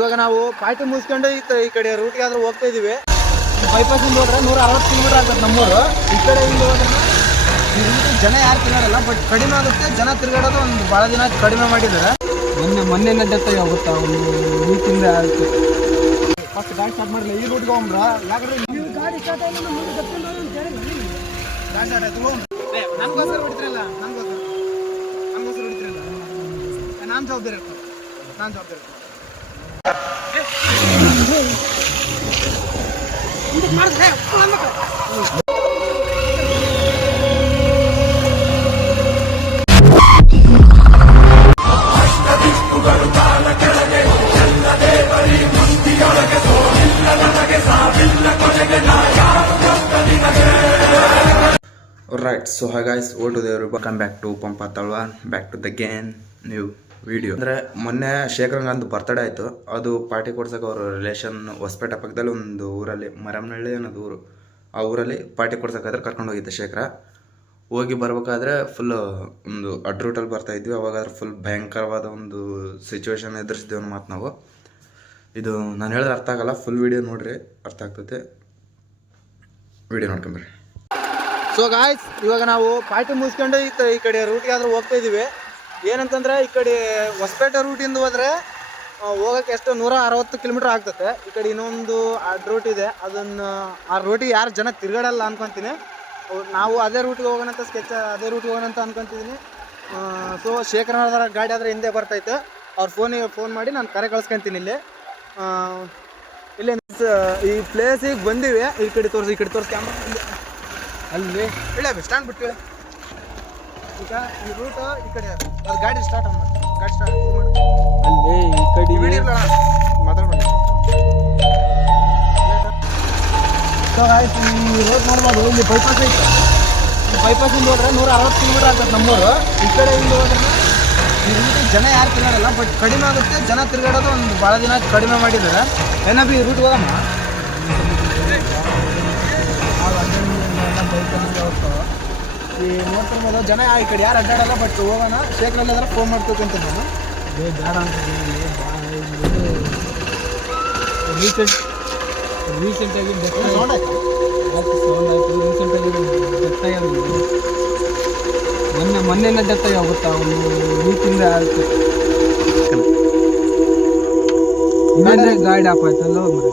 ಇವಾಗ ನಾವು ಪಾರ್ಟಿ ಮುಗಿಸ್ಕೊಂಡು ಈ ಕಡೆ ರೂಟ್ಗೆ ಆದ್ರೂ ಹೋಗ್ತಾ ಇದೀವಿ. ಬೈಪಾಸ್ ಇಂದ ಹೋದ್ರೆ ನೂರ ಅರವತ್ತು ಕಿಲೋಮೀಟರ್ ಆಗ್ತದೆ ನಮ್ಮೂರು. ಈ ಕಡೆ ಇಂದ ಹೋದ್ರೆ ಈ ಜನ ಯಾರು ತಿನ್ನೋಲ್ಲ ಬಟ್ ಕಡಿಮೆ ಆಗುತ್ತೆ. ಜನ ತಿರುಗಾಡೋದು ಒಂದು ಭಾಳ ದಿನ ಕಡಿಮೆ ಮಾಡಿದ್ದಾರೆ. ಮೊನ್ನೆ ಮೊನ್ನೆ ನಡ್ಡತ್ತೆ ಹೋಗುತ್ತಾ ಒಂದು ವೀಕಿಂದ ಆಗುತ್ತೆ ಫಸ್ಟ್ ಗಾಡಿ ಸ್ಟಾರ್ಟ್ ಮಾಡಲಿ ಈ ರೂಟ್ಗೆ ಹೋಗ್ರ ಯಾಕಂದ್ರೆ ಗಾಡಿ ಸ್ಟಾರ್ಟ್ ಗಾಡಿ ಸ್ಟಾರ್ಟ್ ಆಯ್ತು ನಮ್ಗೋಸ್ಕರ ಹೊಡಿದ್ರಲ್ಲ ನನ್ಗೋಸ್ಕರ ನನ್ಗೋಸ್ಕರ ಹೊಡಿದ್ರಲ್ಲ ನಾನು ಜವಾಬ್ದಾರಿ ಇರ್ತಾರೆ. ನಾನು ಜವಾಬ್ದಾರಿ ಇರ್ತೀನಿ Alright, so hi guys, what do they Welcome back to Pampa back to the game, new. Video ಅಂದರೆ ಮೊನ್ನೆ ಶೇಖರಂಗಂದು ಬರ್ತಡೇ ಆಯಿತು. ಅದು ಪಾರ್ಟಿ ಕೊಡ್ಸೋಕೆ ಅವರು ರಿಲೇಷನ್ ಹೊಸಪೇಟೆ ಪಕ್ಕದಲ್ಲಿ ಒಂದು ಊರಲ್ಲಿ ಮರಮನಹಳ್ಳಿ ಅನ್ನೋದು ಊರು. ಆ ಊರಲ್ಲಿ ಪಾರ್ಟಿ ಕೊಡ್ಸಕ್ಕಾದ್ರೆ ಕರ್ಕೊಂಡು ಹೋಗಿದ್ದೆ ಶೇಖರ. ಹೋಗಿ ಬರ್ಬೇಕಾದ್ರೆ ಫುಲ್ ಒಂದು ಅಡ್ ರೂಟಲ್ಲಿ ಬರ್ತಾ ಇದ್ವಿ. ಅವಾಗಾದ್ರೆ ಫುಲ್ ಭಯಂಕರವಾದ ಒಂದು ಸಿಚುವೇಶನ್ ಎದುರಿಸಿದ್ವಿ ಅನ್ನೋ ಮಾತು ನಾವು. ಇದು ನಾನು ಹೇಳಿದ್ರೆ ಅರ್ಥ ಆಗಲ್ಲ. ಫುಲ್ ವಿಡಿಯೋ ನೋಡ್ರಿ, ಅರ್ಥ ಆಗ್ತೈತೆ. ವಿಡಿಯೋ ನೋಡ್ಕೊಂಬರ್ರಿ ಸೊ ಗಾಯ್ಸ್ ಇವಾಗ ನಾವು ಪಾರ್ಟಿ ಮುಗಿಸ್ಕೊಂಡು ಈ ಕಡೆ ರೂಟ್ಗೆ ಆದರೂ ಹೋಗ್ತಾ ಇದೀವಿ ಏನಂತಂದ್ರೆ ಈ ಕಡೆ ಹೊಸಪೇಟೆ ರೂಟಿಂದ ಹೋದ್ರೆ ಹೋಗೋಕೆ ಎಷ್ಟು ನೂರ ಅರವತ್ತು ಕಿಲೋಮೀಟರ್ ಆಗ್ತತೆ. ಈ ಕಡೆ ಇನ್ನೊಂದು ಅಡ್ ರೂಟ್ ಇದೆ. ಅದನ್ನ, ಆ ರೂಟಿಗೆ ಯಾರು ಜನ ತಿರುಗಾಡಲ್ಲ ಅನ್ಕೊಂತೀನಿ. ನಾವು ಅದೇ ರೂಟಿಗೆ ಹೋಗೋಣ ಅಂತ ಸ್ಕೆಚ್ ಅದೇ ರೂಟಿಗೆ ಹೋಗೋಣ ಅಂತ ಅನ್ಕೊತಿದ್ದೀನಿ ಸೊ ಶೇಖರ ಗಾಡಿ ಆದ್ರೆ ಹಿಂದೆ ಬರ್ತೈತೆ. ಅವ್ರ ಫೋನಿಗೆ ಫೋನ್ ಮಾಡಿ ನಾನು ಕರೆ ಕಳ್ಸ್ಕೊಂತೀನಿ ಇಲ್ಲಿ. ಇಲ್ಲಿ ಈ ಪ್ಲೇಸಿಗೆ ಬಂದಿವೆ. ಈ ಕಡೆ ತೋರಿಸಿ, ಈ ಕಡೆ ತೋರಿಸಿ. ಕ್ಯಾಮ್ರಾ ಅಲ್ಲಿ ಹೇಳಿ ಸ್ಟ್ಯಾಂಡ್ ಬಿಟ್ಟು. ಈಗ ಈ ರೂಟ್ ಈ ಕಡೆ. ಅದು ಗಾಡಿ ಸ್ಟಾರ್ಟ್ ಮಾಡಿ ಗಾಡಿ ಸ್ಟಾರ್ಟ್ ಅಲ್ಲೇ ಈ ಕಡೆ ಮಾತಾಡ್ಬೇಡಿ. ಸೊ ಆಯ್ತು ಈ ರೋಡ್ ನೋಡ್ಬೋದು ಇಲ್ಲಿ ಬೈಪಾಸ್ ಐತೆ. ಈ ಬೈಪಾಸ್ ಇಂದ ಹೋದ್ರೆ ನೂರ ಅರವತ್ತು ಕಿಲೋಮೀಟರ್ ಆಗ್ತದೆ ನಮ್ಮೂರು. ಈ ಕಡೆ ಇಂದ ಹೋದ್ರೆ ಈ ರೂಟ್ ಜನ ಯಾರು ತಿರ್ಗಾಡಲ್ಲ ಬಟ್ ಕಡಿಮೆ ಆಗುತ್ತೆ. ಜನ ತಿರುಗಾಡೋದು ಒಂದು ಭಾಳ ದಿನ ಕಡಿಮೆ ಮಾಡಿದ್ದಾರೆ. ಏನೋ ಬಿ ಈ ರೂಟ್ ಹೋಗಮ್ಮ. ಈ ನೋಡ್ತಿರ್ಬೋದು ಜನ ಈ ಕಡೆ ಯಾರು ಅಡ್ಡಾಡಲ್ಲ ಬಟ್ ಹೋಗೋಣ. ಶೇಖರಲ್ಲಿ ಅದ್ರ ಫೋನ್ ಅಂತ ನಾನು. ಬೇಡ ಅಂತ ರೀಸೆಂಟ್ ರೀಸೆಂಟಾಗಿ ಡೆತ್ ಸೌಂಡ್ ಆಯ್ತು. ಸೌಂಡ್ ಆಯಿತು. ರೀಸೆಂಟಾಗಿ ಡೆತ್ ಆಗ್ಯಾದ ಮೊನ್ನೆ ಮೊನ್ನೆ ಡೆತ್ ಆಗಿ ಹೋಗುತ್ತಾ ಒಂದು ವೀಕಿಂದ ಆಯ್ತು. ಇಲ್ಲಾಂದ್ರೆ ಗಾಡಿ ಆಫ್ ಆಯ್ತಲ್ಲ ಮರ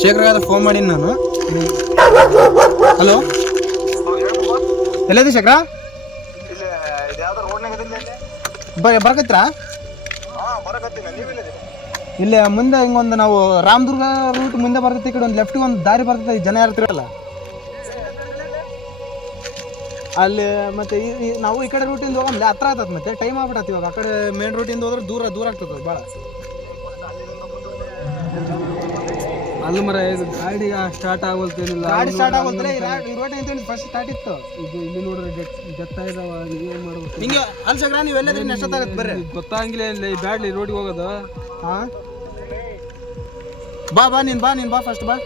ಶೇಖರ್ಗಾದ ಫೋನ್ ಮಾಡೀನಿ ನಾನು. ಹಲೋ? ಎಲ್ಲದಿ ಶೇಖರ? ಬರ ಇಲ್ಲೇ ಇಲ್ಲಿ ಮುಂದೆ ಹಿಂಗೊಂದು ನಾವು ರಾಮದುರ್ಗ ರೂಟ್ ಮುಂದೆ ಬರ್ತೈತಿ ಈ ಕಡೆ ಒಂದು ಲೆಫ್ಟಿಗೆ ಒಂದು ದಾರಿ ಬರ್ತೈತಿ ಜನ ಇರ್ತೀರಲ್ಲ ತಿರಲ್ಲ ಅಲ್ಲಿ ಮತ್ತೆ ಈ- ಈ- ನಾವು ಈ ಕಡೆ ರೂಟಿಂದ ಹೋಗಲ್ಲ ಹತ್ರ ಆಗ್ತದೆ ಮತ್ತೆ ಟೈಮ್ ಆಗ್ಬಿಟ್ಟತಿ ಇವಾಗ. ಆ ಕಡೆ ಮೇನ್ ರೂಟಿಂದ ಹೋದ್ರೆ ದೂರ ದೂರ ಆಗ್ತದೆ ಭಾಳ ಅಲ್ಲಿ ಮರ ಇದು ಗಾಡಿ ಸ್ಟಾರ್ಟ್ ಆಗೋಲ್ತೇನಿಲ್ಲ ಗಾಡಿ ಸ್ಟಾರ್ಟ್ ಆಗೋದ್ರೆ ಈ ರೋಡ್ ಅಂತ ಫಸ್ಟ್ ಸ್ಟಾರ್ಟ್ ಇತ್ತು. ಇದು ಇಲ್ಲಿ ನೋಡ್ರಿ ಡೆತ್ ಡೆತ್ ನೀವೇನು ಮಾಡ್ಬೇಕು? ಹಿಂಗೆ ಅಲ್ಲಿ ಸಗ್ರ ನೀವು ಎಲ್ಲದ್ರಿಂದ ಎಷ್ಟೊತ್ತಾಗತ್ತೆ ಬರ್ರಿ. ಈಗ ಗೊತ್ತಾಗಿಲ್ಲ ಇಲ್ಲಿ ಬ್ಯಾಡ್ಲಿ ರೋಡಿಗೆ ಹೋಗೋದು. ಹಾ? ಬಾ ಬಾ ನೀನ್ ಬಾ ನೀನ್ ಬಾ ಫಸ್ಟ್ ಬಾ.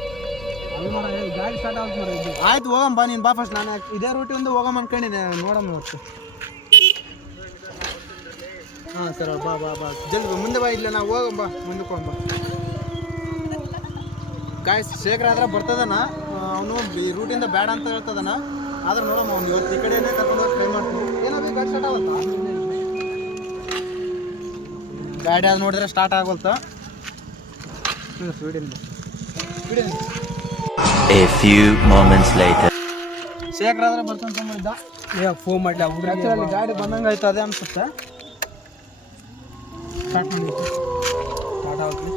ಅಲ್ಲಿ ಮರ ಏ, ಗಾಡಿ ಸ್ಟಾರ್ಟ್ ಆಗುತ್ತೆ ಮರ ಇದು. ಆಯ್ತು ಹೋಗಮ್ಮ ಬಾ ನೀನ್ ಬಾ ಫಸ್ಟ್ ನಾನು ಇದೇ ರೂಟಿಂದ ಹೋಗಮ್ ಅನ್ಕೊಂಡಿನಿ ನೋಡಮ್ ಇವತ್ತು ಹಾಂ ಸರ್ ಬಾ ಬಾ ಬಾ. ಜಲ್ದಿ ಬಾ, ಮುಂದೆ ಬಾ ಇಲ್ಲ ನಾವು ಹೋಗಮ್ ಬಾ ಮುಂದಕ್ಕೆ ಹೋಗಮ್ ಬಾ. ಗಾಯ್ಸ್ ಶೇಖರ್ ಆದ್ರೆ ಬರ್ತದನ ಅವನು ಈ ರೂಟಿಂದ ಬ್ಯಾಡ ಅಂತ ಹೇಳ್ತದನ ಆದ್ರೆ ನೋಡಮ್ಮ ಅವ್ನು ಇವತ್ತು ಈ ಕಡೆ ಕರ್ಕೊಂಡು ಹೋಗಿ ಟ್ರೈ ಮಾಡ್ತೀನಿ. ಏನಾದ್ರು ಗಾಡಿ ಸ್ಟಾರ್ಟ್ ಆಗುತ್ತಾ? ಗಾಡಿ ಅದು ನೋಡಿದ್ರೆ ಸ್ಟಾರ್ಟ್ ಆಗುತ್ತ? A few moments later. Shekhar ಆದ್ರೆ ಬರ್ತಾನೆ ಸಂಬಂಧ ಏ ಫೋನ್ ಮಾಡಿ ಹುಡುಗ ಗಾಡಿ ಬಂದಂಗೆ ಆಯ್ತು ಅದೇ ಅನ್ಸುತ್ತೆ. ಸ್ಟಾರ್ಟ್ ಮಾಡಿ. ಸ್ಟಾರ್ಟ್ ಆಗುತ್ತೆ.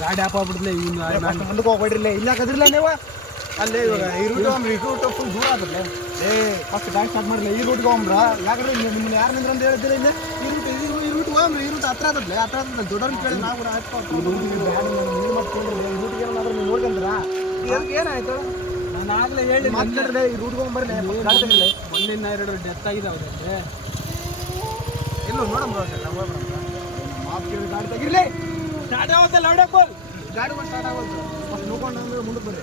ಗಾಡಿ ಆಫ್ ಆಗ್ಬಿಡ್ಲೆ ಇವ್ನು ನಾನು ಮುಂದಕ್ಕೆ ಹೋಗ್ಬೇಡ್ರಿಲ್ಲ ಇಲ್ಲ ಕದ್ರಲ್ಲ ನೀವು ಅಲ್ಲೇ ಇವಾಗ ಈ ರೂಟ್ ಈ ರೂಟ್ ಫುಲ್ ದೂರ ಆಗುತ್ತೆ ಏ ಫಸ್ಟ್ ಗಾಡಿ ಸ್ಟಾರ್ಟ್ ಮಾಡಲಿ ಈ ರೂಟ್ಗೆ ಹೋಗ್ರ ಯಾಕಂದ್ರೆ ನಿಮ್ಮನ್ನ ಯಾರು ನಿಂದ್ರ ಅಂತ ಹೇಳ್ತೀರಿ ಇಲ್ಲಿ ಈ ರೂಟ್ ಈ ರೂಟ್ ಹೋಗ್ರಿ ಈ ರೂಟ್ ಹತ್ರ ಆಗುತ್ತೆ ಹತ್ರ ಆಗುತ್ತೆ ದೊಡ್ಡವ್ರನ್ನ ಕೇಳಿ ನಾವು ಕೂಡ ಆಯ್ತು ಈ ರೂಟಿಗೆ ಈ ಏನಾದ್ರು ನೀವು ನೋಡ್ಕೊಂಡ್ರ ಏನಾಯ್ತು ನಾನು ಆಗಲೇ ಹೇಳಿ ಮಾತಾಡ್ರೆ ಈ ರೂಟ್ಗೆ ಹೋಗ್ಬರ್ಲಿ ಮೊನ್ನೆ ಎರಡು ಡೆತ್ ಆಗಿದಾವೆ ಅದ್ರಲ್ಲಿ ಎಲ್ಲೂ ನೋಡಮ್ ಮಾತು ಕೇಳಿ ಗಾಡಿ ತೆಗಿರ್ಲಿ ಸ್ಟಾರ್ಟ್ ಆಗುತ್ತೆ ಲೌಡಪ್ಪು ಗಾಡಿ ಬಂದು ಸ್ಟಾರ್ಟ್ ಆಗುತ್ತೆ ಫಸ್ಟ್ ನೋಡ್ಕೊಂಡು ಅಂದ್ರೆ ಮುಂದಕ್ಕೆ ಬರ್ರಿ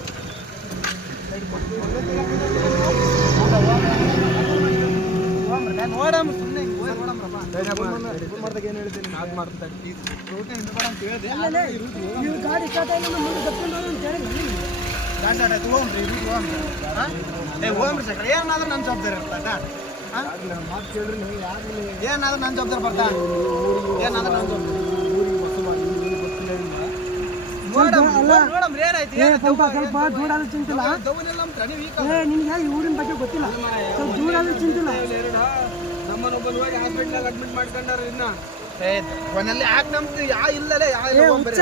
ನೋಡಮ್ಮ. ಸುಮ್ಮನೆ ಮಾಡ್ದಾಗ ಏನು ಹೇಳ್ತೀನಿ? ನಾಲ್ಕು ಮಾಡ್ತಾರೆ ರೂಟ್ ಹಿಂದೆ ಬರ ಅಂತ ಹೇಳಿದೆ. ನೀವು ಗಾಡಿ ಸ್ಟಾರ್ಟ್ ಆಗಿ ಮುಂದೆ ಅಂತ ಹೇಳಿ ಗಾಡಿ ಸ್ಟಾರ್ಟ್ ಆಯ್ತು ಹೋಗ್ರಿ ಹೋಗ್ರಿ ಹಾಂ? ಏ ಹೋಗ್ರಿ ಸರ್ ಏನಾದ್ರೂ ನನ್ನ ಜವಾಬ್ದಾರಿ ಯಾರು ಏನಾದ್ರೂ ನನ್ನ ಜವಾಬ್ದಾರಿ ಬರ್ತಾ ಏನಾದ್ರೂ ನನ್ನ ಜವಾಬ್ದಾರಿ ಊರಿಗೆ ಹೊಸ ಮಾಡಿ ಊರಿಗೆ ಗೊತ್ತಿಲ್ಲ ಇಲ್ಲ ನೋಡಮ್ಮ ನೋಡಮ್ಮ ಏನಾಯ್ತು ಏ ಏನು ಸ್ವಲ್ಪ ಸ್ವಲ್ಪ ಚಿಂತಿಲ್ಲ? ದೌನಿಲ್ಲ ಅಂತ ನೀವು ಏ ನಿನಗೆ ಈ ಊರಿನ ಬಗ್ಗೆ ಗೊತ್ತಿಲ್ಲ? ಸ್ವಲ್ಪ ದೂರಾದ್ರೂ ಚಿಂತಿಲ್ಲ? ಹಾಸ್ಪಿಟ್ಲಾಗ ಅಡ್ಮಿಟ್ ಮಾಡ್ಕೊಂಡಾರ ಇನ್ನ. ಏ ಕೊನೆಯಲ್ಲಿ ಯಾಕೆ ನಮ್ದು ಯಾ ಇಲ್ಲಲೇ ಯಾ ಏ ಹುಚ್ಚ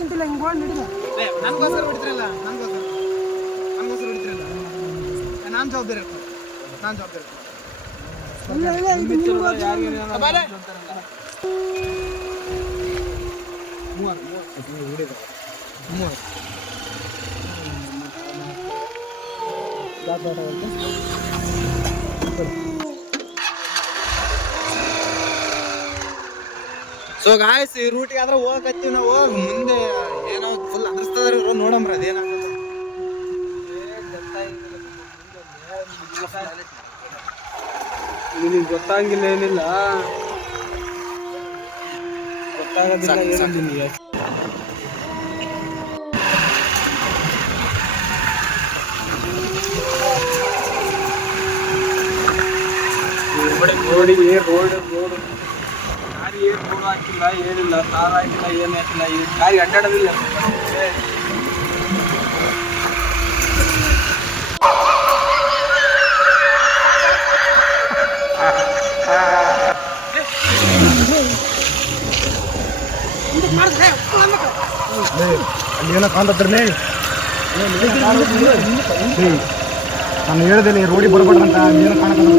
ಚಿಂತಿಲ್ಲ ಹಿಂಗೆ ಹೋಗಿ ನಡಿದೆ ನನಗೋಸ್ಕರ ಹೊಡಿತಿರಲ್ಲ? ನನಗೋಸ್ಕರ. ನನಗೋಸ್ಕರ ಹೊಡಿತಿರಲ್ಲ? ನಾನು ಜವಾಬ್ದಾರಿ ಇರ್ತದೆ ನಾನು ಜವಾಬ್ದಾರಿ ಇಲ್ಲ ಇಲ್ಲ ಇದು. ಸೊ ಗಾಯ್ಸ್ ಈ ರೂಟಿಗೆ ಆದ್ರೆ ಹೋಗಕತ್ತೀವಿ ನಾವು. ಮುಂದೆ ಏನೋ ಫುಲ್ ಅದರ್ಸ್ತದ್ರ ನೋಡಮ್ರ ಅದೇನಾಗ್ತದೆ ನಿನಗೆ ಗೊತ್ತಾಗಿಲ್ಲ ಏನಿಲ್ಲ. ಗೊತ್ತಾಗೋದಿಲ್ಲ ರೋಡಿಗೆ ರೋಡ್ ರೋಡ್ ಗಾಡಿ ಏನು ರೋಡ್ ಹಾಕಿಲ್ಲ ಏನಿಲ್ಲ ತಾರ ಹಾಕಿಲ್ಲ ಏನು ಹಾಕಿಲ್ಲ ಈ ಗಾಡಿ ಅಡ್ಡಾಡೋದಿಲ್ಲ ಏ, ಏನೋ ಕಾಣ್ತದ್ರಲೇ ನಾನು ಹೇಳ್ದೇನೆ ರೋಡಿಗೆ ಬರ್ಬೇಡ್ರಂತ ಏನೋ ಕಾಣಕತ್ತ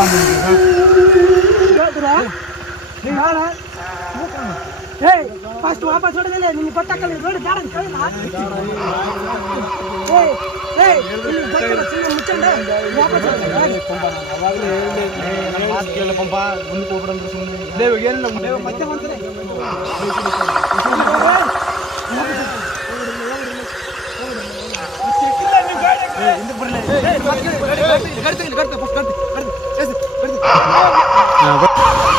ಹೇಳ್ದೇನೆ ಕುಂಬ ನಿಮಗೆ ಹೇಳ್ತೀರಾ? ನೀವ್ ಹೇಳ. ಏಯ್ ಫಸ್ಟ್ ವಾಪಸ್ ಹೊಡೆದಿಲ್ಲ ನಿಮ್ಗೆ ಗೊತ್ತಾಗಲ್ಲ ನೋಡಿ ಬೇಡ ಅಂತ ಹೇಳಿಲ್ಲ ಏಯ್ ಏಯ್ ನಿಮ್ಗೆ ಗೊತ್ತಿಲ್ಲ ಸುಮ್ಮನೆ ಮುಚ್ಚಂಡೆ 아, 뭐...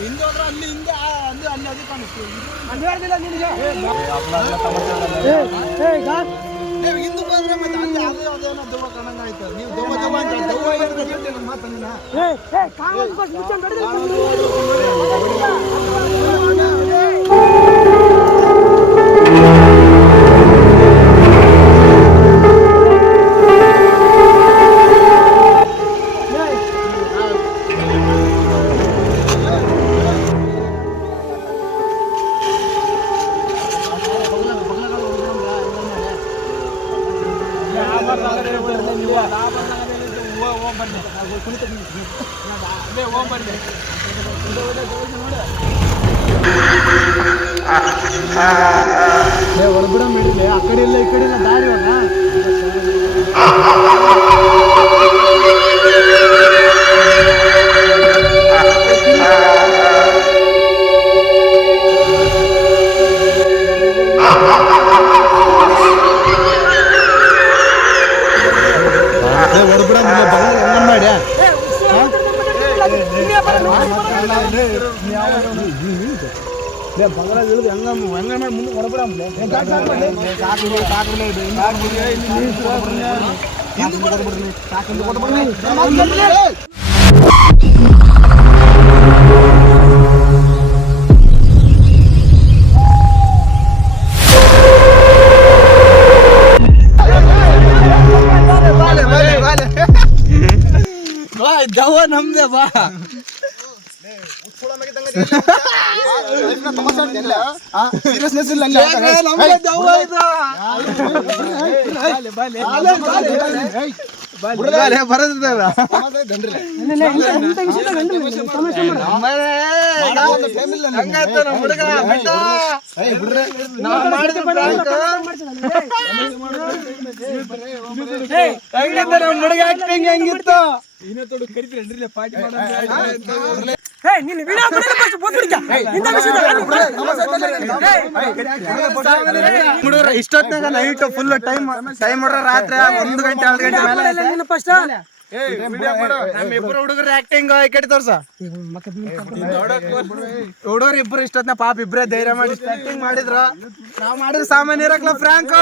ಹಿಂದೆ ಹೋದ್ರೆ ಅಲ್ಲಿ ಹಿಂದೆ ಆ- ಅಲ್ಲಿ ಒಳಬಿಡ ಮೇಡಿಲೆ ಆ ಕಡೆ ಇಲ್ಲ ಈ ಕಡೆ ಇಲ್ಲ ದಾರಿ ಹೋಗ ಹೊಡ್ಬಿಡ ಬಗಲ್ ಮಾಡಿ ಏಯ್ ಉಸ್ಸು ಅಂತ ಮಾತಾಡ್ತಿಲ್ಲ, ನೀನೇ ಬರ ನೋಡಿ, ಬರ. ಬಗಲ ಇಳಿದು ಹೆಂಗ ಹೆಂಗ ಮಾಡಿ ಮುಂದೆ ಹೊರಬಿಡಮ್ಲೆ ಹುಡುಗ ಆಕ್ಟಿಂಗ್ ಹೆಂಗಿತ್ತು ಏಯ್, ನೀನು ವಿಡಿಯೋ ಹುಡುಗರ ಇಷ್ಟೊತ್ತಿನಾಗ ನೈಟ್ ಫುಲ್ ಟೈಮ್ ಟೈಮ್ ಮಾಡ್ರ ರಾತ್ರಿ ಒಂದು ಗಂಟೆ ಎರಡು ಗಂಟೆ ಮೇಲೆ ನೀನು ಹುಡುಗರ ಆಕ್ಟಿಂಗ್ ತೋರ್ಸ ಹುಡುಗರು ಇಬ್ರು ಇಷ್ಟೊತ್ನ ಪಾಪ ಇಬ್ರೇ ಧೈರ್ಯ ಮಾಡಿ ಆಕ್ಟಿಂಗ್ ಮಾಡಿದ್ರು ನಾವ್ ಮಾಡಿದ್ರೆ ಸಾಮಾನ್ಯ ಇರಕ್ಲ ಫ್ರಾಂಕ್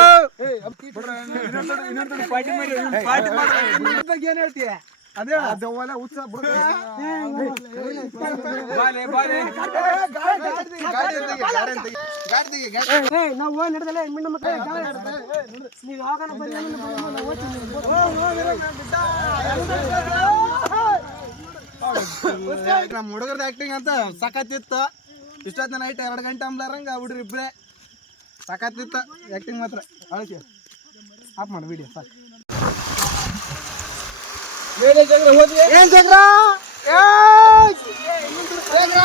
ಏನ್ ಹೇಳ್ತೀಯ ಅದೇ ದೆವ್ವಲ್ಲ, ಹುಚ್ಚ, ಬುಡ್ಗ. ಬಾಲೆ ಗಾಡಿ ಏಯ್, ಗಾಡಿ ನಾವು ಹೋಗಿ ನಡೆದಲ್ಲ ಹೆಣ್ಮಕ್ಳು ಮಕ್ಕಳು. ನೀವು ಓದ್ತೀವಿ. ನಮ್ಮ ಹುಡುಗರದ ಆಕ್ಟಿಂಗ್ ಅಂತ ಸಖತ್ತಿತ್ತು ಇಷ್ಟೊತ್ತ ನೈಟ್ ಎರಡು ಗಂಟೆ ಅಂಬ್ಲಾರಂಗ ಹುಡ್ರಿ ಇಬ್ರೇ ಸಖತ್ತಿತ್ತು ಆಕ್ಟಿಂಗ್ ಮಾತ್ರ ಅಳಕೆ ಆಫ್ ಮಾಡಿ ವಿಡಿಯೋ ಸಾಕು ಏನ್ ಜಗ್ರ ಏಯ್! ಜಗ್ರ!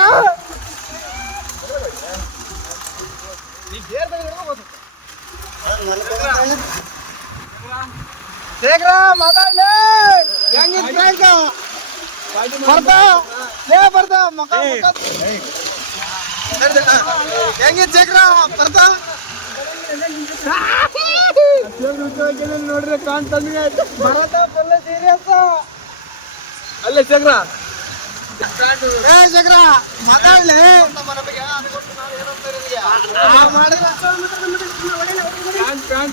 ಜಗ್ರ ಮಾತಾಡ್ಲೆ ಹೆಂಗಿದ್ prank? ಬರ್ತಾ ಲೇ ಬರ್ತಾ ಮಕ ಮಕ ಹೆಂಗಿದ್ ಚಕ್ರ ಬರ್ತಾ ನೋಡ್ರಿ ಬರತ್ತ ಫುಲ್ ಸೀರಿಯಸ್ ಅಲ್ಲೇ ಚಕ್ರ ಏ ಚಕ್ರ ಮಾತಾಡ್ಲಿ.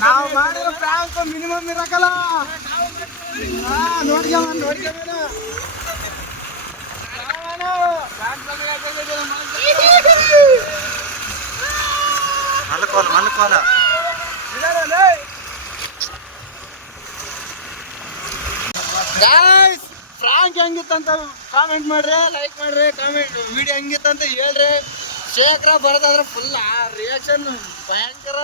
ನಾವ್ ಮಾಡಿರೋ ಪ್ರಾಂಕ್ ಮಿನಿಮಮ್ ಇರಕಲ್ಲ. ನೋಡ್ಗ್ಯಾವ ನೋಡ್ಗ್ಯಾವ ಮಲ್ಕೋಲ ಮಲ್ಕೋಲ. ಗೈಸ್ ಫ್ರಾಂಕ್ ಹೆಂಗಿತ್ತಂತ ಕಾಮೆಂಟ್ ಮಾಡ್ರಿ ಲೈಕ್ ಮಾಡ್ರಿ ಕಾಮೆಂಟ್ ವಿಡಿಯೋ ಹೆಂಗಿತ್ತಂತ ಹೇಳ್ರಿ. ಶೇಖರ ಬರೋದಾದ್ರೆ ಫುಲ್ ಆ ರಿಯಾಕ್ಷನ್ ಭಯಂಕರ.